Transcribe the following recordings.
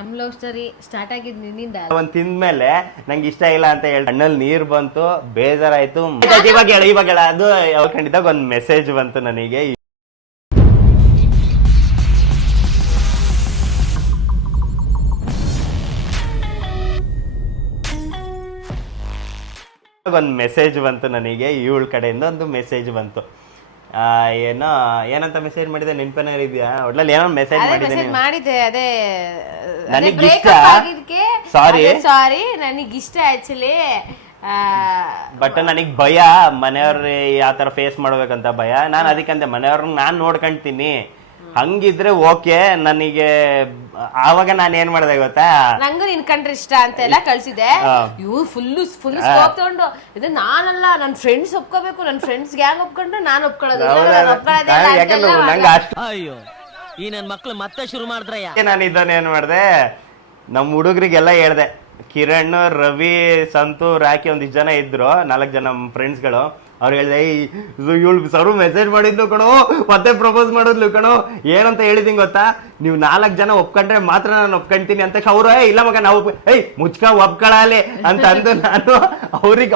ನಮ್ love story start ಆಗಿದ್ ನಿನ್ನಿಂದ. ಒಂದ್ ತಿಂದ್ಮೇಲೆ ನಂಗೆ ಇಷ್ಟ ಇಲ್ಲ ಅಂತ ಹೇಳಿ ಕಣ್ಣಲ್ಲಿ ನೀರ್ ಬಂತು, ಬೇಜಾರಾಯ್ತು. ಇವಾಗ ಹೇಳ ಅದು ಖಂಡಿತ ಒಂದ್ ಮೆಸೇಜ್ ಬಂತು ನನಗೆ. ಒಂದು ಮೆಸೇಜ್ ಬಂತು ನನಗೆ, ಇವಳ ಕಡೆಯಿಂದ ಒಂದು ಮೆಸೇಜ್ ಬಂತು. ಏನಂತ ಮೆಸೇಜ್ ಮಾಡಿದೆ ನೆನಪೇನ ಇದೆಯಾ? ಒಟ್ಲಲ್ಲಿ ಏನೋ ಮೆಸೇಜ್ ಮಾಡಿದೆ. ಅದೇ ನನಗಿಷ್ಟ, ಸಾರಿ ನನಗಿಷ್ಟ ಆಕ್ಚುಲಿ. ಬಟ್ ನನಗ್ ಭಯ, ಮನೆಯವ್ರ ಯಾವ ತರ ಫೇಸ್ ಮಾಡ್ಬೇಕಂತ ಭಯ. ನಾನು ಅದಕ್ಕಂತೆ ಮನೆಯವ್ರನ್ನ ನಾನ್ ನೋಡ್ಕೊಂತೀನಿ, ಹಂಗಿದ್ರೆ ಓಕೆ ನನಗೆ. ಆವಾಗ ನಾನು ಏನ್ ಮಾಡ್ದೆ ಗೊತ್ತಾ, ನಂಗೂ ನಿನ್ ಕಂಡ್ರೆ ಇಷ್ಟ ಅಂತೆಲ್ಲ ಕಳ್ಸಿದೆ. ಇವ್ರು ಫುಲ್ ಸ್ಕೋಪ್ ತಗೊಂಡು ಇದು ನಾನಲ್ಲ, ನನ್ ಫ್ರೆಂಡ್ಸ್ ಒಪ್ಕೋಬೇಕು, ನನ್ ಫ್ರೆಂಡ್ಸ್ ಗ್ಯಾಂಗ್ ಒಪ್ಕೊಂಡ್ರೆ ನಾನು ಒಪ್ಕೊಳ್ಳೋದು. ನಂಗೆ ಅಷ್ಟು ಅಯ್ಯೋ ಈ ನನ್ ಮಕ್ಳು ಮತ್ತೆ ಶುರು ಮಾಡಿದ್ರಯ್ಯ. ನಾನು ಇದನ್ನ ಏನ್ ಮಾಡ್ದೆ, ನಮ್ಮ ಹುಡುಗರಿಗೆಲ್ಲ ಹೇಳ್ದೆ. ಕಿರಣ್, ರವಿ, ಸಂತು, ರಾಕಿ ಒಂದಿಷ್ಟು ಜನ ಇದ್ರು, 4 ಜನ ಫ್ರೆಂಡ್ಸ್ಗಳು. ಅವ್ರು ಹೇಳ್ದೆ, ಇವಳು ಸರು ಮೆಸೇಜ್ ಮಾಡಿದ್ಲು ಕಣೋ, ಮತ್ತೆ ಪ್ರಪೋಸ್ ಮಾಡಿದ್ಲು ಕಣೋ. ಏನಂತ ಹೇಳಿದೀನಿ ಗೊತ್ತಾ, ನೀವು 4 ಜನ ಒಪ್ಕೊಂಡ್ರೆ ಮಾತ್ರ ನಾನು ಒಪ್ಕೊಂತೀನಿ ಅಂತ. ಅವ್ರು ಇಲ್ಲ ಮಗ ನಾವು ಮುಚ್ಕ ಒಪ್ಕೊಳ್ಳಾಲೆ ಅಂತ ಅಂದು, ನಾನು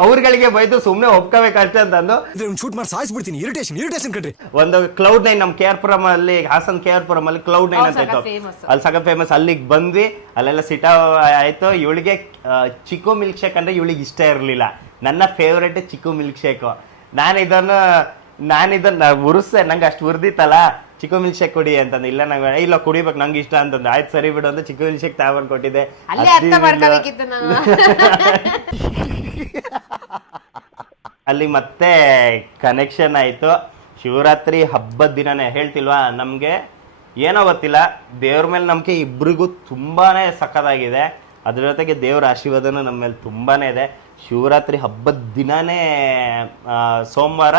ಅವ್ರಗಳಿಗೆ ಬೈದು ಸುಮ್ನೆ ಒಪ್ಕೋಬೇಕಷ್ಟೇ ಅಂತ ಅಂದು ಶೂಟ್ ಮಾಡಿ ಸಾಯಿಸ್ಬಿಡ್ತೀನಿ. ಇರಿಟೇಷನ್ ಕಣ್ರಿ. ಒಂದು Cloud9 ನಮ್ KR ಅಲ್ಲಿ, ಹಾಸನ್ KR ಅಲ್ಲಿ Cloud9 ಅಂತ ಇತ್ತು, ಅಲ್ಲಿ ಸಖತ್ ಫೇಮಸ್. ಅಲ್ಲಿಗೆ ಬಂದ್ವಿ, ಅಲ್ಲೆಲ್ಲ ಸಿಟ ಆಯ್ತು. ಇವಳಿಗೆ ಚಿಕ್ಕು ಮಿಲ್ಕ್ ಶೇಕ್ ಅಂದ್ರೆ ಇವಳಿಗೆ ಇಷ್ಟ ಇರ್ಲಿಲ್ಲ. ನನ್ನ ಫೇವ್ರೇಟ್ ಚಿಕ್ಕು ಮಿಲ್ಕ್ ಶೇಕ್. ನಾನಿದನ್ನ ಉರ್ಸೆ, ನಂಗೆ ಅಷ್ಟು ಉರ್ದಿತ್ತಲ್ಲ, ಚಿಕ್ಕು ಮಿಲ್ಕ್ ಶೇಕ್ ಕುಡಿ ಅಂತಂದು. ಇಲ್ಲ ನಂಗೆ ಇಲ್ಲ ಕುಡಿಬೇಕು, ನಂಗೆ ಇಷ್ಟ ಅಂತಂದು. ಆಯ್ತು ಸರಿ ಬಿಡು ಅಂತ ಚಿಕ್ಕು ಮಿಲ್ಕ್ ಶೇಕ್ ತಗೊಂಡ್ ಕೊಟ್ಟಿದ್ದೆ. ಅಲ್ಲಿ ಮತ್ತೆ ಕನೆಕ್ಷನ್ ಆಯ್ತು. ಶಿವರಾತ್ರಿ ಹಬ್ಬದ ದಿನನೇ ಹೇಳ್ತಿಲ್ವಾ, ನಮ್ಗೆ ಏನೋ ಗೊತ್ತಿಲ್ಲ, ದೇವ್ರ ಮೇಲೆ ನಂಬಿಕೆ ಇಬ್ರಿಗೂ ತುಂಬಾನೇ ಸಖತ್ತಾಗಿದೆ. ಅದ್ರ ಜೊತೆಗೆ ದೇವ್ರ ಆಶೀರ್ವಾದನೂ ನಮ್ಮ ಮೇಲೆ ತುಂಬಾನೇ ಇದೆ. ಶಿವರಾತ್ರಿ ಹಬ್ಬದ ದಿನನೇ ಸೋಮವಾರ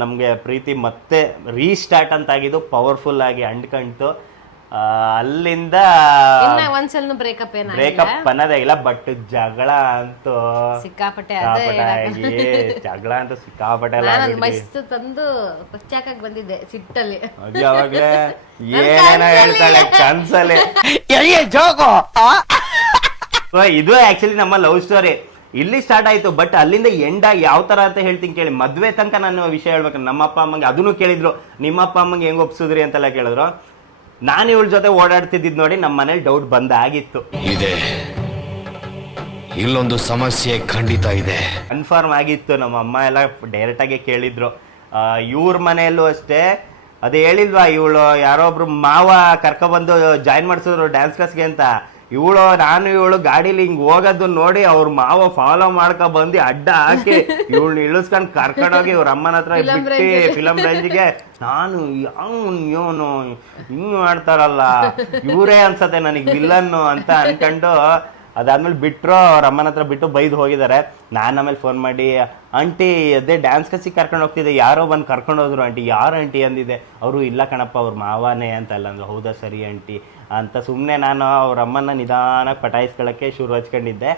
ನಮಗೆ ಪ್ರೀತಿ ಮತ್ತೆ ರೀಸ್ಟಾರ್ಟ್ ಅಂತ ಆಗಿದ್ದು, ಪವರ್ಫುಲ್ ಆಗಿ ಅಂಡ್ಕಂತು. ಅಲ್ಲಿಂದ ಬ್ರೇಕಪ್ ಅನ್ನೋದೇ ಇಲ್ಲ, ಬಟ್ ಜಗಳ ಅಂತೂ ಸಿಕ್ಕಾಪಟ್ಟೆ ಜಗಳ ಅಂತೂ ಸಿಕ್ಕಾಪಟ್ಟೆ ತಂದು ಬಂದಿದ್ದೆ ಸಿಟ್ಟಲ್ಲಿ. ಅವಾಗ್ಲೇ ಏನೇನೋ ಹೇಳ್ತಾಳೆ ಕನ್ಸಲ್ಲಿ. ಇದು ಆಕ್ಚುಲಿ ನಮ್ಮ ಲವ್ ಸ್ಟೋರಿ ಇಲ್ಲಿ ಸ್ಟಾರ್ಟ್ ಆಯ್ತು. ಬಟ್ ಅಲ್ಲಿಂದ ಎಂಡ ಯಾವ ತರ ಅಂತ ಹೇಳ್ತೀನಿ ಕೇಳಿ. ಮದ್ವೆ ತನಕ ನಾನು ವಿಷಯ ಹೇಳ್ಬೇಕು. ನಮ್ಮ ಅಪ್ಪ ಅಮ್ಮಂಗೆ ಅದನ್ನು ಕೇಳಿದ್ರು, ನಿಮ್ಮ ಅಪ್ಪ ಅಮ್ಮಂಗೆ ಹೆಂಗ್ ಒಪ್ಸಿದ್ರಿ ಅಂತೆಲ್ಲ ಕೇಳಿದ್ರು. ನಾನು ಇವಳ ಜೊತೆ ಓಡಾಡ್ತಿದ್ದಿದ್ ನೋಡಿ ನಮ್ಮ ಮನೇಲಿ ಡೌಟ್ ಬಂದಾಗಿತ್ತು. ಇದೆ ಇಲ್ಲೊಂದು ಸಮಸ್ಯೆ ಖಂಡಿತ ಇದೆ, ಕನ್ಫರ್ಮ್ ಆಗಿತ್ತು. ನಮ್ಮ ಅಮ್ಮ ಎಲ್ಲ ಡೈರೆಕ್ಟ್ ಆಗಿ ಕೇಳಿದ್ರು. ಇವ್ರ ಮನೆಯಲ್ಲೂ ಅಷ್ಟೇ, ಅದೇ ಹೇಳಿಲ್ವಾ, ಇವಳು ಯಾರೋ ಒಬ್ರು ಮಾವ ಕರ್ಕೊಬಂದು ಜಾಯಿನ್ ಮಾಡಿಸಿದ್ರು ಡ್ಯಾನ್ಸ್ ಕ್ಲಾಸ್ಗೆ ಅಂತ. ಇವಳು ಗಾಡಿಲಿ ಹಿಂಗ್ ಹೋಗೋದು ನೋಡಿ ಅವ್ರ ಮಾವ ಫಾಲೋ ಮಾಡ್ಕೊ ಬಂದು ಅಡ್ಡ ಹಾಕಿ ಇವಳನ್ನ ಇಳಿಸ್ಕೊಂಡ್ ಕರ್ಕೊಂಡೋಗಿ ಇವ್ರ ಅಮ್ಮನ ಹತ್ರ ಬಿಟ್ಟು ಫಿಲಂ ರೇಂಜ್ಗೆ. ನಾನು ಇವನು ಹಿಂಗ್ ಮಾಡ್ತಾರಲ್ಲ, ಇವರೇ ಅನ್ಸತ್ತೆ ನನಗೆ ವಿಲ್ಲನ್ನು ಅಂತ ಅನ್ಕೊಂಡು ಅದಾದ್ಮೇಲೆ ಬಿಟ್ರು. ಅವ್ರ ಅಮ್ಮನ ಹತ್ರ ಬಿಟ್ಟು ಬೈದು ಹೋಗಿದ್ದಾರೆ. ನಾನು ಆಮೇಲೆ ಫೋನ್ ಮಾಡಿ, ಆಂಟಿ ಅದೇ ಡ್ಯಾನ್ಸ್ ಕ್ಲಾಸಿಗೆ ಕರ್ಕೊಂಡು ಹೋಗ್ತಿದ್ದೆ, ಯಾರೋ ಬಂದು ಕರ್ಕೊಂಡು ಹೋದ್ರು ಆಂಟಿ. ಯಾರು ಆಂಟಿ ಅಂದಿದೆ. ಅವರು ಇಲ್ಲ ಕಣಪ್ಪ ಅವ್ರ ಮಾವನೇ ಅಂತಲ್ಲ ಅಂದ್ರು. ಹೌದಾ ಸರಿ ಆಂಟಿ ಅಂತ ಸುಮ್ಮನೆ ನಾನು ಅವ್ರ ಅಮ್ಮನ ನಿಧಾನಕ್ಕೆ ಪಟಾಯಿಸ್ಕೊಳ್ಳೋಕ್ಕೆ ಶುರು ಹಚ್ಕೊಂಡಿದ್ದೆ.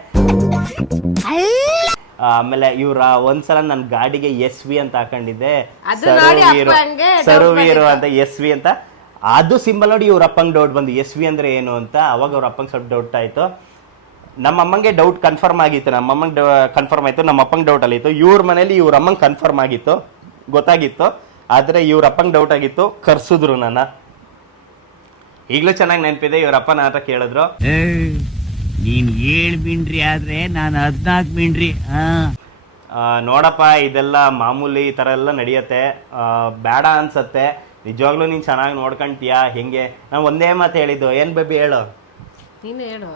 ಆಮೇಲೆ ಇವ್ರ ಒಂದ್ಸಲ ನನ್ನ ಗಾಡಿಗೆ SV ಅಂತ ಹಾಕೊಂಡಿದ್ದೆ, ಸರ್ವೀರು ಅಂತ SV ಅಂತ. ಅದು ಸಿಂಬಲ್ ನೋಡಿ ಇವ್ರ ಅಪ್ಪಂಗೆ ಡೌಟ್ ಬಂದು SV ಅಂದ್ರೆ ಏನು ಅಂತ. ಅವಾಗ ಅವ್ರ ಅಪ್ಪಂಗೆ ಸ್ವಲ್ಪ ಡೌಟ್ ಆಯ್ತು. ನಮ್ಮ ಅಮ್ಮಂಗೆ ಡೌಟ್ ಕನ್ಫರ್ಮ್ ಆಗಿತ್ತು, ನಮ್ಮ ಅಮ್ಮಂಗೆ ಕನ್ಫರ್ಮ್ ಆಯ್ತು, ನಮ್ಮ ಅಪ್ಪಂಗೆ ಡೌಟ್ ಅಲ್ಲಿತ್ತು. ಇವ್ರ ಮನೇಲಿ ಇವ್ರ ಅಮ್ಮಂಗೆ ಕನ್ಫರ್ಮ್ ಆಗಿತ್ತು, ಗೊತ್ತಾಗಿತ್ತು. ಆದ್ರೆ ಇವ್ರ ಅಪ್ಪಂಗೆ ಡೌಟ್ ಆಗಿತ್ತು, ಕರ್ಸಿದ್ರು ನನ್ನ. ಈಗಲೂ ಚೆನ್ನಾಗಿ ನೆನಪಿದೆ. ಇವ್ರಪ್ಪ ನನ್ನ ಹತ್ರ ಕೇಳಿದ್ರು, ನೀನ್ 7 ಮಿಂಡ್ರಿ ಆದ್ರೆ ನಾನು 14 ಮಿಂಡ್ರಿ. ನೋಡಪ್ಪ ಇದೆಲ್ಲ ಮಾಮೂಲಿ ಈ ಥರ ಎಲ್ಲ ನಡೆಯುತ್ತೆ, ಬೇಡ ಅನ್ಸತ್ತೆ. ನಿಜವಾಗ್ಲೂ ನೀನು ಚೆನ್ನಾಗಿ ನೋಡ್ಕೊಂತೀಯಾ ಹೆಂಗೆ? ನಾನು ಒಂದೇ ಮಾತು ಹೇಳಿದ್ದು, ಏನ್ ಬೇಬಿ ಹೇಳು, ನೀನು ಹೇಳು.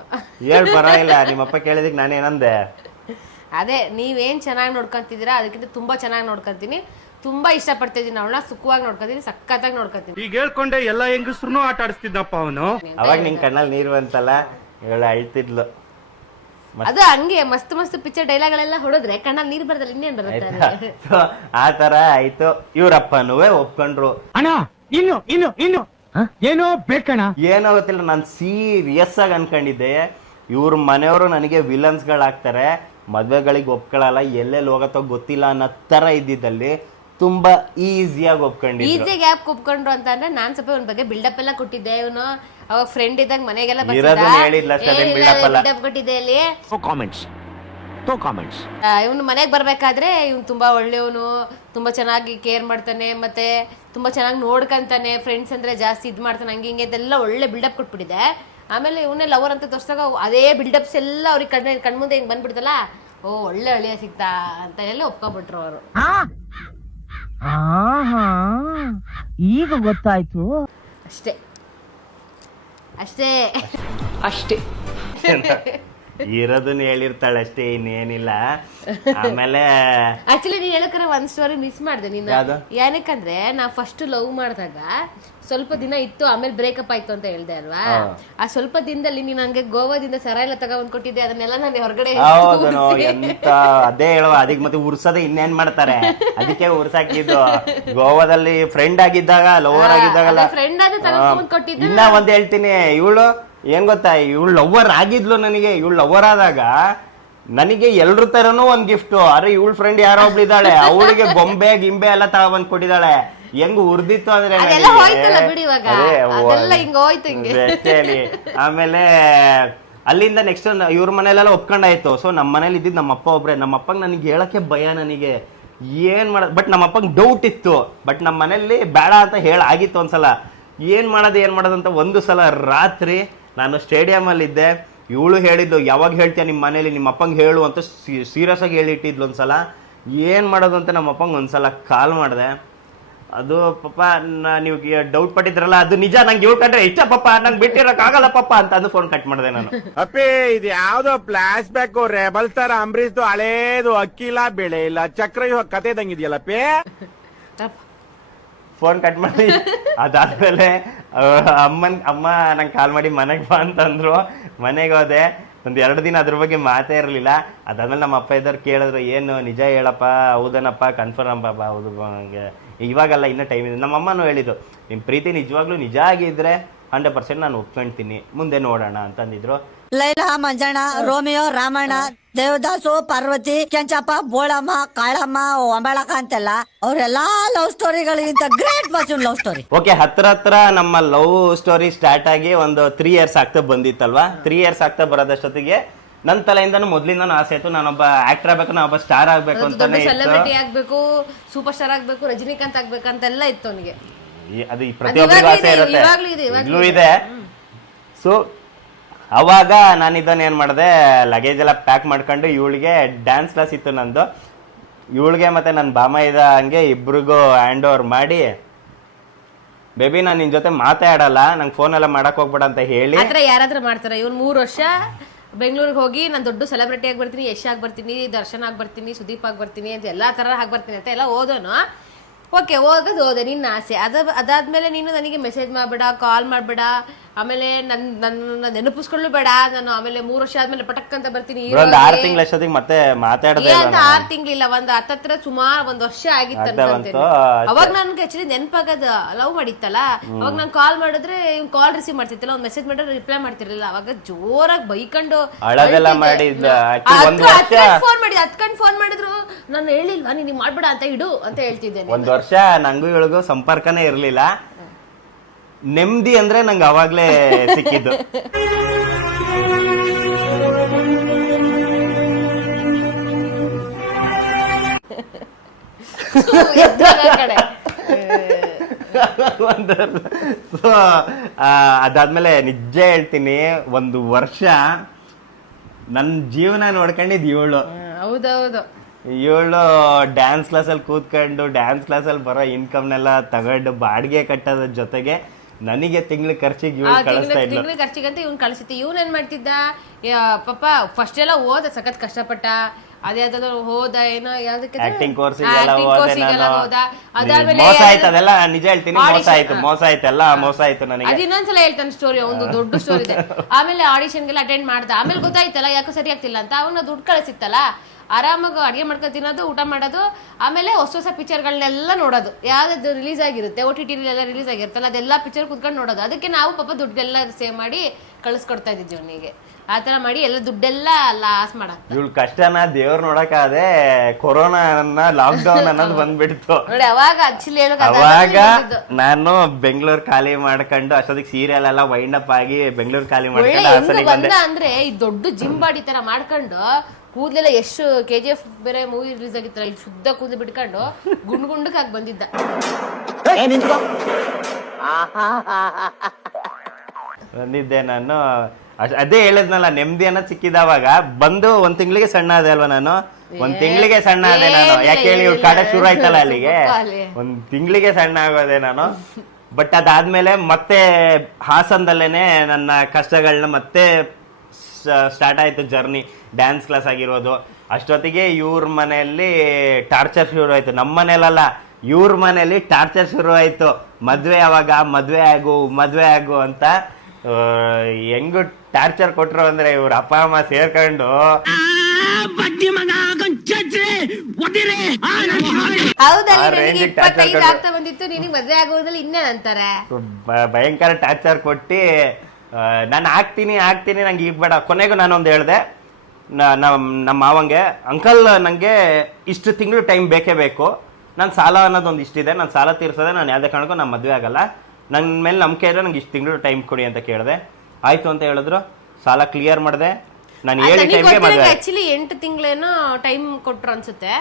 ಪರವಾಗಿಲ್ಲ. ನಿಮ್ಮಪ್ಪ ಕೇಳಿದಕ್ಕೆ ನಾನೇನಂದೆ, ಅದೇ ನೀವೇನ್ ಚೆನ್ನಾಗಿ ನೋಡ್ಕೊಂತಿದ್ದೀರಾ ಅದಕ್ಕಿಂತ ತುಂಬಾ ಚೆನ್ನಾಗಿ ನೋಡ್ಕೊಂತೀನಿ, ತುಂಬಾ ಇಷ್ಟಪಡ್ತಿದ್ದೀನಿ, ಅವಳನ್ನ ಸುಖವಾಗಿ ನೋಡ್ಕೊತೀನಿ, ಸಖತ್ತಾಗಿ ನೋಡ್ಕೊತೀನಿ. ಈಗ ಹೇಳ್ಕೊಂಡೆ ಎಲ್ಲ ಹೆಂಗಸ್ರು ಆಟ ಆಡಿಸ್ತಿದ್ದಪ್ಪ ಅವನು. ಅವಾಗ ನಿನ್ ಕಣ್ಣಲ್ಲಿ ನೀರು ಅಂತಲ್ಲ, ಇವಳು ಅಳ್ತಿದ್ಲು. ಅದು ಹಂಗೆ ಮಸ್ತ್ ಮಸ್ತ್ ಪಿಕ್ಚರ್ ಡೈಲಾಗ್ ಗಳೆಲ್ಲ ಹೊಡೆದ್ರೆ ಕಣ್ಣಲ್ಲಿ ನೀರು ಬರ್ತಲ್ಲ, ಇನ್ನೇನ್ ಬರುತ್ತೆ. ಆ ತರ ಆಯ್ತು. ಇವ್ರಪ್ಪನೂ ಒಪ್ಕೊಂಡ್ರು. ಅಣ್ಣ ಇನ್ನು ಇನ್ನು ಇನ್ನು ಏನೋ ಬೇಕಣ್ಣ, ಏನೋ ಗೊತ್ತಿಲ್ಲ, ನಾನು ಸೀರಿಯಸ್ ಆಗಿ ಅನ್ಕೊಂಡಿದ್ದೆ. ಇವ್ರ ಮನೆಯವರು ನನಗೆ ವಿಲನ್ಸ್ಗಳಾಗ್ತಾರೆ, ಮದ್ವೆಗಳಿಗೆ ಒಪ್ಕೊಳ್ಳಲ್ಲ, ಎಲ್ಲೆಲ್ಲಿ ಹೋಗತ್ತೋ ಗೊತ್ತಿಲ್ಲ ಅನ್ನೋ ತರ ಇದ್ದಿದ್ದಲ್ಲಿ ತುಂಬಾ ಈಸಿಯಾಗಿ ಒಪ್ಕೊಂಡಿದ್ರು. ಈಸಿಯಾಗಿ ಯಾಕೆ ಒಪ್ಕೊಂಡ್ರು ಅಂತ ಅಂದ್ರೆ ನಾನ್ ಸ್ವಲ್ಪ ಇವನ್ ಬಗ್ಗೆ ಬಿಲ್ಡಪ್ ಎಲ್ಲ ಕೊಟ್ಟಿದ್ದೆ. ಇವನು ಅವಾಗ ಫ್ರೆಂಡ್ ಇದ್ದಾಗ ಮನೆಗೆಲ್ಲ ಇರೋದನ್ನ ಹೇಳಿದ್ಲ ಅಷ್ಟೇ, ಅದೇನ್ build-up ಅಲ್ಲ. ಬಿಲ್ಡಪ್ ಕೊಟ್ಟಿದ್ದೆ ಅಲ್ಲಿ. ಕಾಮೆಂಟ್ಸ್ ಇವನು ಮನೆಗೆ ಬರ್ಬೇಕಾದ್ರೆ ಇವ್ನು ತುಂಬಾ ಒಳ್ಳೆಯವನು, ತುಂಬಾ ಚೆನ್ನಾಗಿ ಕೇರ್ ಮಾಡ್ತಾನೆ, ಮತ್ತೆ ತುಂಬಾ ಚೆನ್ನಾಗಿ ನೋಡ್ಕಂತಾನೆ, ಫ್ರೆಂಡ್ಸ್ ಅಂದ್ರೆ ಜಾಸ್ತಿ ಇದ್ ಮಾಡ್ತಾನೆ, ಹಂಗೆ ಹಿಂಗೆ ಇದೆಲ್ಲ ಒಳ್ಳೆ ಬಿಲ್ಡಪ್ ಕೊಟ್ಬಿಟ್ಟಿದೆ. ಆಮೇಲೆ ಇವನೇ ಲವರ್ ಅಂತ ತೋರಿಸಿದಾಗ ಅದೇ ಬಿಲ್ಡಪ್ಸ್ ಎಲ್ಲ ಅವ್ರಿಗೆ ಕಣ್ಮುಂದೆ ಹಿಂಗ್ ಬಂದ್ಬಿಡ್ತಲ್ಲ, ಓ ಒಳ್ಳೆ ಅಳಿಯ ಸಿಗ್ತಾ ಅಂತ ಎಲ್ಲ ಒಪ್ಕೊಬಿಟ್ರು ಅವರು. ಈಗ ಗೊತ್ತಾಯ್ತು. ಅಷ್ಟೇ ಅಷ್ಟೇ ಅಷ್ಟೇ ಇರೋದನ್ನ ಹೇಳಿರ್ತಾಳೆ ಅಷ್ಟೇ, ಇನ್ನೇನಿಲ್ಲ. ಆಮೇಲೆ ಆಕ್ಚುಲಿ ನೀನ್ ಹೇಳಕ್ರೆ ಒಂದ್ ಸ್ಟೋರಿ ಮಿಸ್ ಮಾಡ್ದೆ ನೀನು. ಯಾವ್ದು? ಏನಕ್ಕಂದ್ರೆ ನಾ ಫಸ್ಟ್ ಲವ್ ಮಾಡಿದಾಗ ಸ್ವಲ್ಪ ದಿನ ಇತ್ತು, ಆಮೇಲೆ ಬ್ರೇಕಪ್ ಆಯ್ತು ಅಂತ ಹೇಳ್ದೆ ಅಲ್ವಾ. ಆ ಸ್ವಲ್ಪ ದಿನದಲ್ಲಿ ನೀನ್ ನಂಗೆ ಗೋವಾದಿಂದ ಸರ ಎಲ್ಲ ತಗೊಂಡ್ ಕೊಟ್ಟಿದ್ದೆ, ಅದನ್ನೆಲ್ಲ ನಾನು ಹೊರಗಡೆ ಹೌದು ಎಂತ ಅದೇ ಹೇಳುವ, ಅದಕ್ಕೆ ಮತ್ತೆ ಉರ್ಸದೆ ಇನ್ನೇನ್ ಮಾಡ್ತಾರೆ, ಅದಕ್ಕೆ ಉರ್ಸಾಕಿದ್ದು. ಗೋವಾದಲ್ಲಿ ಫ್ರೆಂಡ್ ಆಗಿದ್ದಾಗ, ಲವರ್ ಆಗಿದ್ದಾಗಲ್ಲ. ಫ್ರೆಂಡ್ ಆದ್ರೆ ತಗೊಂಡ್ ಕೊಟ್ಟಿದ್ದೆ. ಇನ್ನ ಒಂದ್ ಹೇಳ್ತೀನಿ, ಇವಳು ಏನ್ ಗೊತ್ತಾ, ಇವಳು ಲವರ್ ಆಗಿದ್ಲು ನನಗೆ. ಇವಳು ಲವರ್ ಆದಾಗ ನನಗೆ ಎಲ್ರ ತರನು ಒಂದ್ ಗಿಫ್ಟ್. ಅರೆ ಇವಳ ಫ್ರೆಂಡ್ ಯಾರೋ ಒಬ್ಳಿದ್ದಾಳೆ, ಅವಳಿಗೆ ಗೊಂಬೆ ಗಿಂಬೆ ಎಲ್ಲ ತಗೊಂಡ್ ಕೊಟ್ಟಿದ್ದಾಳೆ. ಹೆಂಗ್ ಉರ್ದಿತ್ತು ಅಂದ್ರೆ ಅದೆಲ್ಲ ಹೋಯ್ತಲ್ಲ ಬಿಡಿ ಇವಾಗ, ಅದೆಲ್ಲ ಹಿಂಗ ಹೋಯ್ತು ಹಿಂಗೆ. ಆಮೇಲೆ ಅಲ್ಲಿಂದ ನೆಕ್ಸ್ಟ್ ಇವ್ರ ಮನೇಲೆಲ್ಲ ಒಪ್ಕೊಂಡಾಯ್ತು. ಸೊ ನಮ್ಮ ಮನೇಲಿ ಇದ್ದಿದ್ದು ನಮ್ಮಪ್ಪ ಒಬ್ರೆ. ನಮ್ಮಪ್ಪಂಗೆ ನನಗೆ ಹೇಳಕ್ಕೆ ಭಯ, ನನಗೆ ಏನ್ ಮಾಡ, ಬಟ್ ನಮ್ಮಪ್ಪಂಗೆ ಡೌಟ್ ಇತ್ತು. ಬಟ್ ನಮ್ಮ ಮನೇಲಿ ಬೇಡ ಅಂತ ಆಗಿತ್ತು ಒಂದ್ಸಲ. ಏನ್ ಮಾಡೋದು ಅಂತ ಒಂದು ಸಲ ರಾತ್ರಿ ನಾನು ಸ್ಟೇಡಿಯಂ ಅಲ್ಲಿ ಇದ್ದೆ. ಇವಳು ಹೇಳಿದ್ದು, ಯಾವಾಗ ಹೇಳ್ತೀಯ ನಿಮ್ಮ ಮನೇಲಿ, ನಿಮ್ಮ ಅಪ್ಪಂಗೆ ಹೇಳು ಅಂತ ಸೀರಿಯಸ್ ಆಗಿ ಹೇಳಿಟ್ಟಿದ್ಲು ಒಂದ್ಸಲ. ಏನ್ ಮಾಡೋದು ಅಂತ ನಮ್ಮ ಅಪ್ಪಂಗೆ ಒಂದ್ಸಲ ಕಾಲ್ ಮಾಡಿದೆ. ಅದು ಪಾಪ ನೀವು ಡೌಟ್ ಪಟ್ಟಿದ್ರಲ್ಲ, ಅದು ನಿಜ. ನಂಗೆ ಇವಳು ಕಂಡ್ರೆ ಇಷ್ಟ ಪಾಪ, ನಂಗೆ ಬಿಟ್ಟಿರಕ್ ಆಗಲ್ಲ ಪಾಪ ಅಂತ ಅಂದು ಫೋನ್ ಕಟ್ ಮಾಡಿದೆ ನಾನು. ಅಪ್ಪಿ ಇದು ಯಾವ್ದೋ ಫ್ಲಾಶ್ ಬ್ಯಾಕ್ ರೆಬಲ್ ತರ ಅಂಬರೀಶ್ ಹಳೇದು, ಅಕ್ಕಿಲ್ಲ ಬೆಳೆ ಇಲ್ಲ ಚಕ್ರ ಕತೆ ಇದಂಗಿದ್ಯಲ್ಲಪ್ಪಿ. ಫೋನ್ ಕಟ್ ಮಾಡಿ ಅದಾದ್ಮೇಲೆ ಅಮ್ಮ ನಂಗೆ ಕಾಲ್ ಮಾಡಿ ಮನೆಗೆ ಬಾ ಅಂತಂದ್ರು. ಮನೆಗೆ ಹೋದೆ. ಒಂದ್ 2 ದಿನ ಅದ್ರ ಬಗ್ಗೆ ಮಾತೇ ಇರಲಿಲ್ಲ. ಅದಾದ್ಮೇಲೆ ನಮ್ಮ ಅಪ್ಪ ಇದ್ದವ್ರು ಕೇಳಿದ್ರು, ಏನು ನಿಜ ಹೇಳಪ್ಪ, ಹೌದನಪ್ಪ, ಕನ್ಫರ್ಮ್ ಪಾಪ, ಹೌದು ಹಂಗೆ ಇವಾಗಲ್ಲ, ಇನ್ನೂ ಟೈಮ್ ಇದೆ. ನಮ್ಮ ಅಮ್ಮನೂ ಹೇಳಿದ್ದು, ನಿಮ್ಮ ಪ್ರೀತಿ ನಿಜವಾಗ್ಲೂ ನಿಜ ಆಗಿದ್ರೆ 100% ನಾನು ಒಪ್ಕೊಳ್ತೀನಿ, ಮುಂದೆ ನೋಡೋಣ ಅಂತಂದಿದ್ರು. ಲೈಲಾ, ಮಂಜಣ್ಣ, ರೋಮಿಯೋ, ರಾಮಣ್ಣ, ದೇವದಾಸು, ಪಾರ್ವತಿ, ಕೆಂಚಪ್ಪ, ಬೋಳಮ್ಮ, ಕಾಳಮ್ಮ, ಒಂಬಳಕ ಅಂತೆಲ್ಲ ಅವರೆಲ್ಲಾ ಲವ್ ಸ್ಟೋರಿಗಳಿಗಿಂತ ಗ್ರೇಟ್ ಮಸೂನ್ ಲವ್ ಸ್ಟೋರಿ. ಓಕೆ, ಹತ್ರ ನಮ್ಮ ಲವ್ ಸ್ಟೋರಿ ಸ್ಟಾರ್ಟ್ ಆಗಿ ಒಂದು 3 years ಆಗ್ತಾ ಬಂದಿತ್ತಲ್ವಾ. 3 years ಆಗ್ತಾ ಬರೋದಷ್ಟೊತ್ತಿಗೆ ನನ್ನ ತಲೆಯಿಂದನೂ ಮೊದ್ಲಿಂದನೂ ಆಸೆ ಇತ್ತು, ನಾನೊಬ್ಬ ಆಕ್ಟರ್ ಆಗ್ಬೇಕು, ನಾನೊಬ್ಬ ಸ್ಟಾರ್ ಆಗ್ಬೇಕು ಅಂತಾನೆ ಇತ್ತು. ಸೆಲೆಬ್ರಿಟಿ ಆಗ್ಬೇಕು, ಸೂಪರ್ ಸ್ಟಾರ್ ಆಗ್ಬೇಕು, ರಜನಿಕಾಂತ್ ಆಗ್ಬೇಕಂತೆಲ್ಲ ಇತ್ತು ಅವನಿಗೆ. ಅದು ಪ್ರತಿಯೊಬ್ಬರಿಗೂ ಆಸೆ ಇರುತ್ತೆ, ಇಲ್ಲೂ ಇದೆ. ಸೊ ಅವಾಗ ನಾನಿದ್ದನ್ನು ಏನು ಮಾಡಿದೆ, ಲಗೇಜ್ ಎಲ್ಲ ಪ್ಯಾಕ್ ಮಾಡ್ಕೊಂಡು ಇವಳಿಗೆ ಡ್ಯಾನ್ಸ್ ಕ್ಲಾಸ್ ಇತ್ತು ನಂದು. ಇವಳಿಗೆ ಮತ್ತೆ ನನ್ನ ಬಾಮ ಇದ್ದ ಹಂಗೆ ಇಬ್ರಿಗೂ ಹ್ಯಾಂಡ್ ಓವರ್ ಮಾಡಿ, ಬೇಬಿ ನಾನು ನಿನ್ ಜೊತೆ ಮಾತಾಡಲ್ಲ, ನಂಗೆ ಫೋನ್ ಎಲ್ಲ ಮಾಡಕ್ ಹೋಗ್ಬೇಡ ಅಂತ ಹೇಳಿ. ಆತರ ಯಾರಾದ್ರೂ ಮಾಡ್ತಾರೆ. ಇವ್ನು 3 ವರ್ಷ ಬೆಂಗಳೂರಿಗೆ ಹೋಗಿ ನಾನು ದೊಡ್ಡ ಸೆಲೆಬ್ರಿಟಿ ಆಗಿ ಬರ್ತೀನಿ, ಯಶ್ ಆಗಿ ಬರ್ತೀನಿ, ದರ್ಶನ್ ಆಗಿ ಬರ್ತೀನಿ, ಸುದೀಪ್ ಆಗಿ ಬರ್ತೀನಿ ಅಂತ ಎಲ್ಲಾ ತರ ಆಗಿ ಬರ್ತೀನಿ ಅಂತ ಎಲ್ಲ ಓದೋನು. ಓಕೆ, ಹೋದೆ ನಿನ್ನ ಆಸೆ. ಅದಾದ್ಮೇಲೆ ನೀನು ನನಗೆ ಮೆಸೇಜ್ ಮಾಡ್ಬೇಡ, ಕಾಲ್ ಮಾಡ್ಬೇಡ, ಆಮೇಲೆ ನನ್ನ ನೆನಪಿಸ್ಕೊಳ್ಳು ಬೇಡ. ನಾನು ಆಮೇಲೆ 3 ವರ್ಷ ಆದ್ಮೇಲೆ ಪಟಕ್ ಅಂತ ಬರ್ತೀನಿ. 6 ತಿಂಗಳ ಅಷ್ಟೊತ್ತಿಗೆ ಮತ್ತೆ ಮಾತಾಡದೆ ಅಂತ 6 ತಿಂಗಳಿಲ್ಲ, ಒಂದು ಹತ್ತತ್ರ ಸುಮಾರು 1 ವರ್ಷ ಆಗಿತ್ತು. ಅವಾಗ ನನ್ಗೆ ಆಕ್ಚುಲಿ ನೆನಪಾಗದ ಲವ್ ಮಾಡಿತ್ತಲ್ಲ, ಅವಾಗ ನಾನು ಕಾಲ್ ಮಾಡಿದ್ರೆ ಕಾಲ್ ರಿಸೀವ್ ಮಾಡ್ತಿತ್ತಲ್ಲ, ಒಂದು ಮೆಸೇಜ್ ಮಾಡಿದ್ರೆ ರಿಪ್ಲೈ ಮಾಡ್ತಿರ್ಲಿಲ್ಲ. ಅವಾಗ ಜೋರಾಗಿ ಬೈಕೊಂಡು ಫೋನ್ ಮಾಡಿದ್ರು. ನಾನು ಹೇಳಿಲ್ವಾ ನೀನ್ ಮಾಡ್ಬೇಡ ಅಂತ, ಇಡು ಅಂತ ಹೇಳ್ತಿದ್ದೇನೆ. 1 ವರ್ಷ ನಂಗೂ ಇವಳಿಗೂ ಸಂಪರ್ಕನೇ ಇರ್ಲಿಲ್ಲ. ನೆಮ್ಮದಿ ಅಂದ್ರೆ ನಂಗೆ ಅವಾಗ್ಲೇ ಸಿಕ್ಕಿದ್ದು. ಸೊ ಅದಾದ್ಮೇಲೆ ನಿಜ ಹೇಳ್ತೀನಿ, 1 ವರ್ಷ ನನ್ನ ಜೀವನ ನೋಡ್ಕೊಂಡಿದ್ ಇವಳು. ಹೌದೌದು, ಇವಳು ಡ್ಯಾನ್ಸ್ ಕ್ಲಾಸಲ್ಲಿ ಕೂತ್ಕೊಂಡು ಡ್ಯಾನ್ಸ್ ಕ್ಲಾಸಲ್ಲಿ ಬರೋ ಇನ್ಕಮ್ನೆಲ್ಲ ತಗೊಂಡು ಬಾಡಿಗೆ ಕಟ್ಟೋದ್ರ ಜೊತೆಗೆ ನನಗೆ ತಿಂಗಳ ಖರ್ಚಿಗೆ ಇವಳು ಕಳಿಸ್ತಾ ಇದ್ಲು. ತಿಂಗಳ ಖರ್ಚಿಗಂತ ಇವ್ನು ಕಳಿಸಿತ್ತು. ಇವ್ನು ಏನ್ ಮಾಡ್ತಿದ್ದ ಪಾಪ, ಫಸ್ಟ್ ಎಲ್ಲ ಓದ ಸಖತ್ ಕಷ್ಟಪಟ್ಟ. ಅದೇ ಹೋದ ಏನೋ ಯಾವ್ದಕ್ಕೆ ಆಕ್ಟಿಂಗ್ ಕೋರ್ಸಿಗೆಲ್ಲ ಹೋದ. ಮೋಸ ಆಯ್ತು, ಅದೆಲ್ಲ ನಿಜ ಹೇಳ್ತೀನಿ, ಮೋಸ ಆಯ್ತು, ಎಲ್ಲ ಮೋಸ ಆಯ್ತು ನನಗೆ. ಅದು ಇನ್ನೊಂದ್ಸಲ ಹೇಳ್ತಾನೆ ಸ್ಟೋರಿ, ಒಂದು ದೊಡ್ಡ ಸ್ಟೋರಿ ಇದೆ. ಆಮೇಲೆ ಆಡಿಷನ್ಗೆಲ್ಲ ಅಟೆಂಡ್ ಮಾಡ್ದ. ಆಮೇಲೆ ಗೊತ್ತಾಯ್ತಲ್ಲ ಯಾಕೋ ಸರಿ ಆಗ್ತಿಲ್ಲ ಅಂತ, ಅವನ ದುಡ್ಡು ಕಳಿಸಿತ್ತಲ್ಲ, ಆರಾಮಾಗಿ ಅಡುಗೆ ಮಾಡ್ಕೊಂಡು ತಿನ್ನೋದು, ಊಟ ಮಾಡೋದು, ಆಮೇಲೆ ಹೊಸ ಪಿಕ್ಚರ್ಗಳನ್ನೆಲ್ಲ ನೋಡೋದು. ಯಾವ್ದು ರಿಲೀಸ್ ಆಗಿರುತ್ತೆ OTT ಎಲ್ಲ ರಿಲೀಸ್ ಆಗಿರುತ್ತಲ್ಲ, ಅದೆಲ್ಲ ಪಿಕ್ಚರ್ ಕುತ್ಕೊಂಡು ನೋಡೋದು. ಅದಕ್ಕೆ ನಾವು ಪಾಪ ದುಡ್ಡೆಲ್ಲ ಸೇವ್ ಮಾಡಿ ಕಳಿಸ್ಕೊಡ್ತಾ ಇದ್ದಿದ್ವಿ ಅವನಿಗೆ. ಆ ಥರ ಮಾಡಿ ಎಲ್ಲ ದುಡ್ಡೆಲ್ಲ ಲಾಸ್ ಮಾಡಕ್. ಇವಳು ಕಷ್ಟನ ದೇವ್ರು ನೋಡಕ್ಕಾದೆ ಕೊರೋನಾ ಲಾಕ್ಡೌನ್ ಅನ್ನೋದು ಬಂದ್ಬಿಡ್ತು ನೋಡಿ. ಅವಾಗ ಆಕ್ಚುಲಿ ಅವಾಗ ನಾನು ಬೆಂಗಳೂರು ಖಾಲಿ ಮಾಡ್ಕೊಂಡು ಅಷ್ಟೊತ್ತಿಗೆ ಸೀರಿಯಲ್ ಎಲ್ಲ ವೈಂಡ್ ಅಪ್ ಆಗಿ ಬೆಂಗಳೂರು ಖಾಲಿ ಮಾಡ್ಕೊಂಡು ಬಂದ ಅಂದ್ರೆ ಈ ದೊಡ್ಡ ಜಿಮ್ ಬಾಡಿ ತರ ಮಾಡ್ಕೊಂಡು ಕೂದಲೆಲ್ಲ ಎಷ್ಟು KGF ಬೇರೆ ಮೂವಿ ರಿಲೀಸ್ ಆಗಿತ್ತಲ್ಲ, ಇಲ್ಲಿ ಶುದ್ಧ ಕೂದಲು ಬಿಟ್ಕೊಂಡು ಗುಂಡ್ಗುಂಡಕ್ಕಾಗಿ ಬಂದಿದ್ದ. ಬಂದಿದ್ದೆ ನಾನು. ಅದೇ ಹೇಳಿದ್ನಲ್ಲ, ನೆಮ್ಮದಿ ಅನ್ನೋದು ಸಿಕ್ಕಿದವಾಗ ಬಂದು ಒಂದ್ ತಿಂಗಳಿಗೆ ಸಣ್ಣ ಅದೇ ಅಲ್ವಾ ನಾನು. ಒಂದ್ ತಿಂಗಳಿಗೆ ಸಣ್ಣ ಅದೇ ನಾನು. ಯಾಕೆ ಹೇಳಿ ಇವ್ರು ಕಾಟ ಶುರು ಆಯ್ತಲ್ಲ ಅಲ್ಲಿಗೆ, ಒಂದ್ ತಿಂಗಳಿಗೆ ಸಣ್ಣ ಆಗೋದೆ ನಾನು. ಬಟ್ ಅದಾದ್ಮೇಲೆ ಮತ್ತೆ ಹಾಸನದಲ್ಲೇನೆ ನನ್ನ ಕಷ್ಟಗಳನ್ನ ಮತ್ತೆ ಸ್ಟಾರ್ಟ್ ಆಯ್ತು ಜರ್ನಿ. ಡ್ಯಾನ್ಸ್ ಕ್ಲಾಸ್ ಆಗಿರೋದು. ಅಷ್ಟೊತ್ತಿಗೆ ಇವ್ರ ಮನೆಯಲ್ಲಿ ಟಾರ್ಚರ್ ಶುರು ಆಯ್ತು. ನಮ್ಮ ಮನೇಲಲ್ಲ, ಇವ್ರ ಮನೆಯಲ್ಲಿ ಟಾರ್ಚರ್ ಶುರು ಆಯ್ತು. ಮದ್ವೆ ಯಾವಾಗ, ಮದ್ವೆ ಆಗು ಅಂತ ಹೆಂಗು ಟಾರ್ಚರ್ ಕೊಟ್ರು ಅಂದ್ರೆ ಇವ್ರ ಅಪ್ಪ ಅಮ್ಮ ಸೇರ್ಕೊಂಡು ಆಗ್ತಾ ಬಂದಿತ್ತು. ನಿನಗೆ ಮದ್ವೆ ಆಗೋದ್ರಲ್ಲಿ ಇನ್ನೇನ್ ಅಂತಾರೆ, ಭಯಂಕರ ಟಾರ್ಚರ್ ಕೊಟ್ಟಿ ನಾನು ಆಗ್ತೀನಿ ನಂಗೆ ಈಗ ಬೇಡ. ಕೊನೆಗೂ ನಾನೊಂದು ಹೇಳ್ದೆ ನಮ್ಮ ಮಾವಂಗೆ, ಅಂಕಲ್ ನಂಗೆ ಇಷ್ಟು ತಿಂಗಳು ಟೈಮ್ ಬೇಕೇ ಬೇಕು, ನಾನು ಸಾಲ ಅನ್ನೋದೊಂದು ಇಷ್ಟಿದೆ, ನಾನು ಸಾಲ ತೀರ್ಸೋದೆ, ನಾನು ಯಾವುದೇ ಕಾರಣಕ್ಕೂ ನಾನು ಮದುವೆ ಆಗಲ್ಲ, ನನ್ನ ಮೇಲೆ ನಂಬಿಕೆ ಇದ್ರೆ ನಂಗೆ ಇಷ್ಟು ತಿಂಗಳು ಟೈಮ್ ಕೊಡಿ ಅಂತ ಕೇಳಿದೆ. ಆಯ್ತು ಅಂತ ಹೇಳಿದ್ರು. ಸಾಲ ಕ್ಲಿಯರ್ ಮಾಡಿದೆ. ನಾನು 7 ಟೈಮ್ಗೆ ಮದುವೆ. ಆಕ್ಚುಲಿ 8 ತಿಂಗಳೇನೋ ಟೈಮ್ ಕೊಟ್ರು ಅನ್ಸುತ್ತೆ.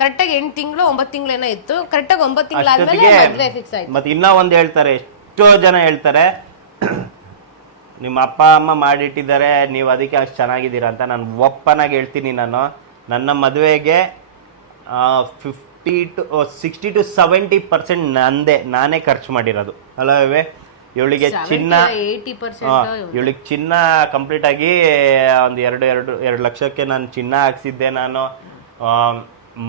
ಕರೆಕ್ಟಾಗಿ 8 ತಿಂಗಳು 9 ತಿಂಗಳೇನೋ ಇತ್ತು. ಕರೆಕ್ಟಾಗಿ 9 ತಿಂಗಳಾದ್ಮೇಲೆ ಮದುವೆ ಫಿಕ್ಸ್ ಆಯ್ತು. ಮತ್ತೆ ಇನ್ನೂ ಒಂದು ಹೇಳ್ತಾರೆ, ಎಷ್ಟೋ ಜನ ಹೇಳ್ತಾರೆ, ನಿಮ್ಮ ಅಪ್ಪ ಅಮ್ಮ ಮಾಡಿಟ್ಟಿದ್ದಾರೆ, ನೀವು ಅದಕ್ಕೆ ಅಷ್ಟು ಚೆನ್ನಾಗಿದ್ದೀರಾ ಅಂತ. ನಾನು ಒಪ್ಪನಾಗಿ ಹೇಳ್ತೀನಿ, ನಾನು ನನ್ನ ಮದುವೆಗೆ 60 to 70% ನಾನೇ ಖರ್ಚು ಮಾಡಿರೋದು ಅಲ್ಲವೇ. ಇವಳಿಗೆ ಚಿನ್ನ, ಇವಳಿಗೆ ಚಿನ್ನ ಕಂಪ್ಲೀಟ್ ಆಗಿ ಒಂದು 2 ಲಕ್ಷಕ್ಕೆ ನಾನು ಚಿನ್ನ ಹಾಕ್ಸಿದ್ದೆ. ನಾನು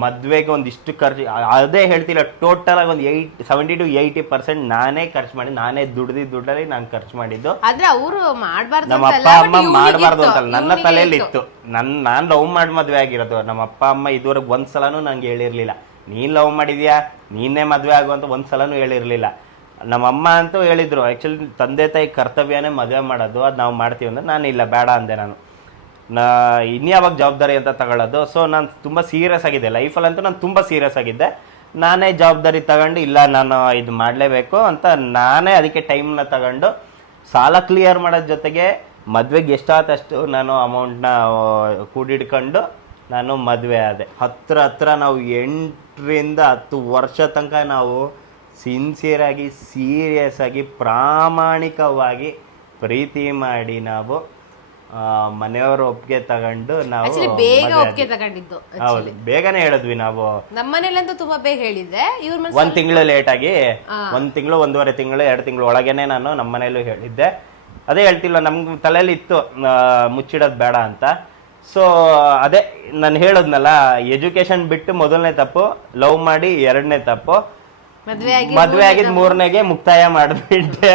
ಮದ್ವೆಗೆ ಒಂದಿಷ್ಟು ಖರ್ಚು, ಅದೇ ಹೇಳ್ತಿಲ್ಲ, ಟೋಟಲ್ ಆಗಿ ಒಂದು 70 to 80% ನಾನೇ ಖರ್ಚು ಮಾಡಿ, ನಾನೇ ದುಡ್ಡಲ್ಲಿ ನಾನು ಖರ್ಚು ಮಾಡಿದ್ದು. ನಮ್ಮ ಅಪ್ಪ ಅಮ್ಮ ಮಾಡಬಾರ್ದು ಅಂತಲ್ಲ, ನನ್ನ ತಲೆಯಲ್ಲಿ ಇತ್ತು. ನಾನು ಲವ್ ಮಾಡಿ ಮದ್ವೆ ಆಗಿರೋದು. ನಮ್ಮ ಅಪ್ಪ ಅಮ್ಮ ಇದುವರೆಗೆ ಒಂದ್ಸಲನೂ ನಂಗೆ ಹೇಳಿರ್ಲಿಲ್ಲ, ನೀನ್ ಲವ್ ಮಾಡಿದ್ಯಾ, ನೀನೇ ಮದ್ವೆ ಆಗುವಂತ ಒಂದ್ಸಲನೂ ಹೇಳಿರ್ಲಿಲ್ಲ. ನಮ್ಮಮ್ಮ ಅಂತೂ ಹೇಳಿದ್ರು, ಆಕ್ಚುಲಿ ತಂದೆ ತಾಯಿ ಕರ್ತವ್ಯನೇ ಮದುವೆ ಮಾಡೋದು, ಅದು ನಾವು ಮಾಡ್ತೀವಿ ಅಂದ್ರೆ ನಾನು ಇಲ್ಲ, ಬೇಡ ಅಂದೆ. ನಾನು ಇನ್ಯಾವಾಗ ಜವಾಬ್ದಾರಿ ಅಂತ ತಗೊಳ್ಳೋದು. ಸೊ ನಾನು ತುಂಬ ಸೀರಿಯಸ್ ಆಗಿದ್ದೆ ಲೈಫಲ್ಲಂತೂ. ನಾನು ತುಂಬ ಸೀರಿಯಸ್ ಆಗಿದ್ದೆ. ನಾನೇ ಜವಾಬ್ದಾರಿ ತಗೊಂಡು, ಇಲ್ಲ ನಾನು ಇದು ಮಾಡಲೇಬೇಕು ಅಂತ ನಾನೇ ಅದಕ್ಕೆ ಟೈಮ್ನ ತಗೊಂಡು ಸಾಲ ಕ್ಲಿಯರ್ ಮಾಡೋದ್ರ ಜೊತೆಗೆ ಮದುವೆಗೆ ಎಷ್ಟಾದಷ್ಟು ನಾನು ಅಮೌಂಟ್ನ ಕೂಡಿಡ್ಕೊಂಡು ನಾನು ಮದುವೆ ಆದೆ. ಹತ್ರ ನಾವು 8 ರಿಂದ 10 ವರ್ಷ ತನಕ ನಾವು ಸಿನ್ಸಿಯರ್ ಆಗಿ, ಸೀರಿಯಸ್ ಆಗಿ, ಪ್ರಾಮಾಣಿಕವಾಗಿ ಪ್ರೀತಿ ಮಾಡಿ ನಾವು ಮನೆಯವ್ರ ಒಪ್ಪಿಗೆ ತಗೊಂಡು ನಾವು ಹೌದು ಬೇಗನೆ ಹೇಳಿದ್ವಿ ನಾವು. ನಮ್ಮನೇಲಂತೂ ತುಂಬಾ ಬೇಗ ಹೇಳಿದ್ದೆ. 1 ತಿಂಗಳು ಲೇಟ್ ಆಗಿ, 1 ತಿಂಗಳು 1.5 ತಿಂಗಳು 2 ತಿಂಗಳು ಒಳಗೇನೆ ನಾನು ನಮ್ಮ ಮನೇಲೂ ಹೇಳಿದ್ದೆ. ಅದೇ ಹೇಳ್ತಿಲ್ಲ, ನಮ್ಗೆ ತಲೆಯಲ್ಲಿ ಇತ್ತು ಮುಚ್ಚಿಡೋದು ಬೇಡ ಅಂತ. ಸೊ ಅದೇ ನಾನು ಹೇಳೋದ್ನಲ್ಲ, ಎಜುಕೇಶನ್ ಬಿಟ್ಟು ಮೊದಲನೇ ತಪ್ಪು, ಲವ್ ಮಾಡಿ 2ನೇ ತಪ್ಪು, ಮದ್ವೆ ಆಗಿದ್ 3ನೇಗೆ ಮುಕ್ತಾಯ ಮಾಡಿಬಿಟ್ಟೆ.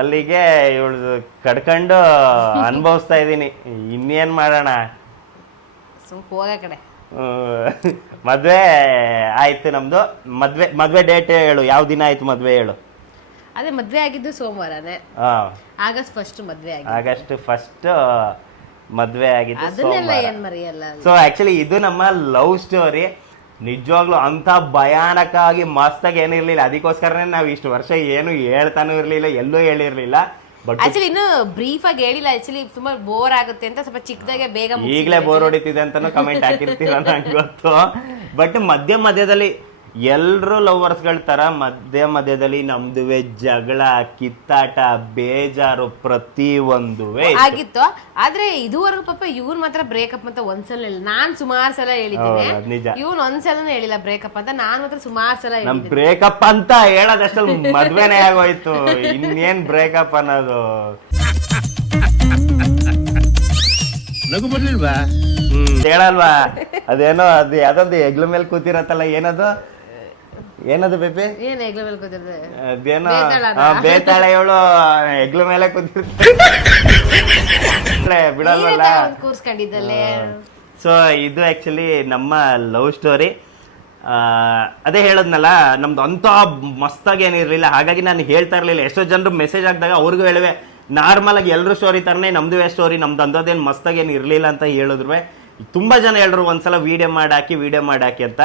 ಅಲ್ಲಿಗೆ ಇವಳು ಕಡ್ಕೊಂಡು ಅನುಭವಿಸ್ತಾ ಇದ್ದೀನಿ. ಇನ್ನೇನ್ ಮಾಡೋಣ, ಮದ್ವೆ ಆಯ್ತು ನಮ್ದು. ಮದ್ವೆ ಡೇಟ್ ಹೇಳು, ಯಾವ ದಿನ ಆಯ್ತು ಮದ್ವೆ ಹೇಳು. ಅದೇ ಮದ್ವೆ ಆಗಿದ್ದು ಸೋಮವಾರನೇ, ಆಗಸ್ಟ್ 1 ಮದ್ವೆ ಆಗಿದೆ. ಆಗಸ್ಟ್ 1 ಮದ್ವೆ ಆಗಿದ್ದು. ಸೊ ಆಕ್ಚುಲಿ ಇದು ನಮ್ಮ ಲವ್ ಸ್ಟೋರಿ. ನಿಜವಾಗ್ಲೂ ಅಂತ ಭಯಾನಕವಾಗಿ ಮಸ್ತಾಗಿ ಏನಿರ್ಲಿಲ್ಲ. ಅದಕ್ಕೋಸ್ಕರನೇ ನಾವು ಇಷ್ಟು ವರ್ಷ ಏನು ಹೇಳ್ತಾನೂ ಇರ್ಲಿಲ್ಲ, ಎಲ್ಲೂ ಹೇಳಿರ್ಲಿಲ್ಲ. ಬಟ್ ಆಕ್ಚುಲಿ ಇನ್ನು ಬ್ರೀಫ್ ಆಗಿ ಹೇಳಿಲ್ಲ. ಆಕ್ಚುಲಿ ತುಂಬಾ ಬೋರ್ ಆಗುತ್ತೆ ಅಂತ ಸ್ವಲ್ಪ ಚಿಕ್ಕದಾಗೆ ಬೇಗ ಈಗಲೇ ಬೋರ್ ಹೊಡಿತಿದೆ ಅಂತಾನು ಕಮೆಂಟ್ ಹಾಕಿರ್ತೀರ ನಂಗೆ ಗೊತ್ತು. ಬಟ್ ಮಧ್ಯದಲ್ಲಿ ಎಲ್ರು ಲವರ್ಸ್ಗಳ ತರ ಮಧ್ಯದಲ್ಲಿ ನಮ್ದುವೆ ಜಗಳ, ಕಿತ್ತಾಟ, ಬೇಜಾರು ಪ್ರತಿ ಒಂದುವೆ ಆಗಿತ್ತು. ಆದ್ರೆ ಇದುವರೆಗೂ ಪಾಪ ಇವ್ರು ಮಾತ್ರ ಬ್ರೇಕಪ್ ಅಂತ ಒಂದ್ಸಲ ಹೇಳಿಲ್ಲ. ನಾನ್ ಸುಮಾರು ಸಲ ಹೇಳಿದ್ದೀನಿ, ಇವ್ನು ಒಂದ್ಸಲನೂ ಹೇಳಿಲ್ಲ ಬ್ರೇಕಪ್ ಅಂತ. ನಾನ್ ಮಾತ್ರ ಸುಮಾರು ಸಲ ಹೇಳಿದ್ದೀನಿ. ಬ್ರೇಕಪ್ ಅಂತ ಹೇಳೋದಷ್ಟಲ್ಲಿ ಮದ್ವೆನೇ ಆಗೋಯ್ತು, ಇನ್ನೇನ್ ಬ್ರೇಕಪ್ ಅನ್ನೋದು. ನಗು ಬರ್ಲಿಲ್ವಾ? ಹೇಳಲ್ವಾ, ಅದೇನೋ ಅದು ಯಾವ್ದೊಂದು ಹೆಗ್ಲ ಮೇಲೆ ಕೂತಿರತ್ತಲ್ಲ, ಏನದು ಏನದು ಬೇಬಿ? ಏನ್ ಹೆಗ್ಲ ಮೇಲೆ ಕೂತಿರ್ದೆ? ಅದೇನೋ ಬೇತಾಳನ? ಬೇತಾಳೆ ಇವಳು ಹೆಗ್ಲ ಮೇಲೆ ಕೂತಿರ್ತಾಳೆ ಬಿಡಲ್ವಲ್ಲ. ಕೂರ್ಸ್ಕೊಂಡಿದ್ದಲ್ಲೇ. ಸೊ ಇದು ಆಕ್ಚುಲಿ ನಮ್ಮ ಲವ್ ಸ್ಟೋರಿ. ಅದೇ ಹೇಳದ್ನಲ್ಲ, ನಮ್ದು ಅಂತ ಮಸ್ತಾಗಿ ಏನಿರ್ಲಿಲ್ಲ, ಹಾಗಾಗಿ ನಾನು ಹೇಳ್ತಾ ಇರ್ಲಿಲ್ಲ. ಎಷ್ಟೋ ಜನರು ಮೆಸೇಜ್ ಹಾಕಿದಾಗ ಅವ್ರಿಗೂ ಹೇಳುವೆ, ನಾರ್ಮಲ್ ಆಗಿ ಎಲ್ಲರೂ ಸ್ಟೋರಿ ತರನೇ ನಮ್ದು ಸ್ಟೋರಿ, ನಮ್ದು ಅಂದೋದೇನು ಮಸ್ತಾಗಿ ಏನು ಇರಲಿಲ್ಲ ಅಂತ ಹೇಳಿದ್ರು. ತುಂಬಾ ಜನ ಹೇಳಿದ್ರು ಒಂದ್ಸಲ ವಿಡಿಯೋ ಮಾಡಾಕಿ ಅಂತ.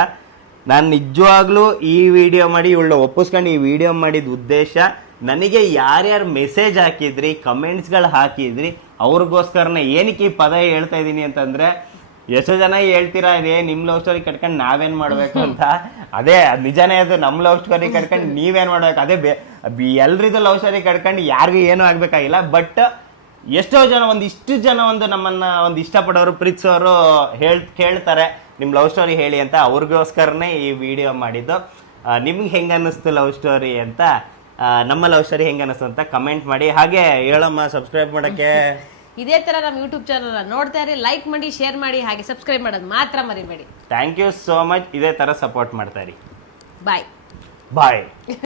ನಾನು ನಿಜವಾಗ್ಲೂ ಈ ವಿಡಿಯೋ ಮಾಡಿ ಇವಳು ಒಪ್ಪಿಸ್ಕೊಂಡು ಈ ವಿಡಿಯೋ ಮಾಡಿದ ಉದ್ದೇಶ, ನನಗೆ ಯಾರ್ಯಾರು ಮೆಸೇಜ್ ಹಾಕಿದ್ರಿ, ಕಮೆಂಟ್ಸ್ಗಳು ಹಾಕಿದ್ರಿ, ಅವ್ರಿಗೋಸ್ಕರನೇ. ಏನಕ್ಕೆ ಈ ಪದ ಹೇಳ್ತಾ ಇದ್ದೀನಿ ಅಂತಂದ್ರೆ, ಎಷ್ಟೋ ಜನ ಹೇಳ್ತೀರಾ ಅದೇ ನಿಮ್ ಲವ್ ಸ್ಟೋರಿ ಕಟ್ಕೊಂಡು ನಾವೇನ್ ಮಾಡ್ಬೇಕು ಅಂತ. ಅದೇ ನಿಜಾನೇ, ಅದು ನಮ್ ಲವ್ ಸ್ಟೋರಿ ಕಟ್ಕೊಂಡು ನೀವೇನ್ ಮಾಡ್ಬೇಕು. ಅದೇ ಎಲ್ರಿದು ಲವ್ ಸ್ಟೋರಿ ಕಟ್ಕೊಂಡು ಯಾರಿಗೂ ಏನೂ ಆಗ್ಬೇಕಾಗಿಲ್ಲ. ಬಟ್ ಎಷ್ಟೋ ಜನ ಒಂದಿಷ್ಟು ಜನ ನಮ್ಮನ್ನ ಇಷ್ಟಪಡೋರು, ಪ್ರೀತಿಸೋರು ಕೇಳ್ತಾರೆ ನಿಮ್ ಲವ್ ಸ್ಟೋರಿ ಹೇಳಿ ಅಂತ. ಅವ್ರಿಗೋಸ್ಕರನೇ ಈ ವಿಡಿಯೋ ಮಾಡಿದ್ದು. ನಿಮ್ಗೆ ಹೆಂಗ ಅನ್ನಿಸ್ತು ಲವ್ ಸ್ಟೋರಿ ಅಂತ, ನಮ್ಮ ಲವ್ ಸ್ಟೋರಿ ಹೆಂಗ ಅನ್ನಿಸ್ತು ಅಂತ ಕಮೆಂಟ್ ಮಾಡಿ. ಹಾಗೆ ಹೇಳಮ್ಮ, ಸಬ್ಸ್ಕ್ರೈಬ್ ಮಾಡಕ್ಕೆ. ಇದೇ ತರ ನಮ್ಮ ಯೂಟ್ಯೂಬ್ ಚಾನಲ್ ನೋಡ್ತಾ ಇರಿ, ಲೈಕ್ ಮಾಡಿ, ಶೇರ್ ಮಾಡಿ, ಹಾಗೆ ಸಬ್ಸ್ಕ್ರೈಬ್ ಮಾಡೋದು ಮಾತ್ರ ಮರಿಬೇಡಿ. Thank you so much. ಇದೇ ತರ ಸಪೋರ್ಟ್ ಮಾಡ್ತಾ ಇರಿ. ಬಾಯ್.